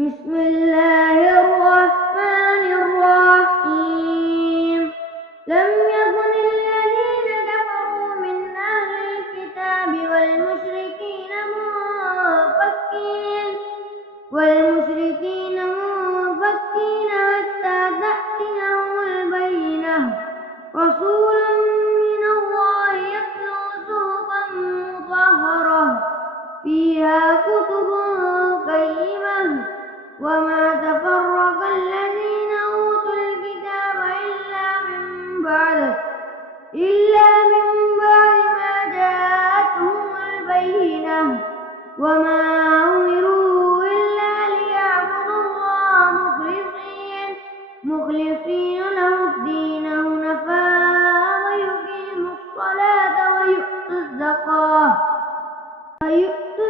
بسم الله الرحمن الرحيم. لم يكن الذين كفروا من أهل الكتاب والمشركين منفكين حتى تأتيهم البينة، رسول من الله يتلو صحفا مطهرة فيها كتب قيمة وما تفرق الذين أوتوا الكتاب إلا من بعد ما جاءتهم البينة، وما أمروا إلا ليعبدوا الله مخلصين له الدين حنفاء ويقيموا الصلاة ويؤتوا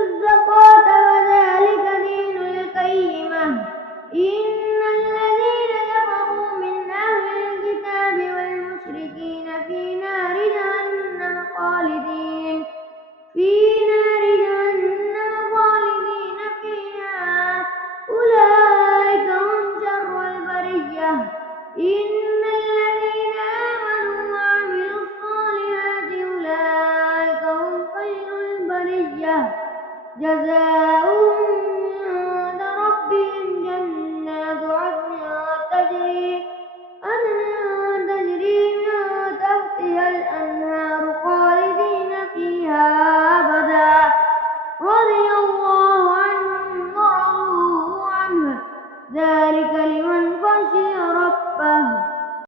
الزكاة وذلك دين القيمة. إن الذين كفروا من أهل الكتاب والمشركين في نار جهنم خالدين فيها، أولئك هم شر البرية. إن الذين آمنوا وعملوا الصالحات أولئك هم خير البرية، جزاؤهم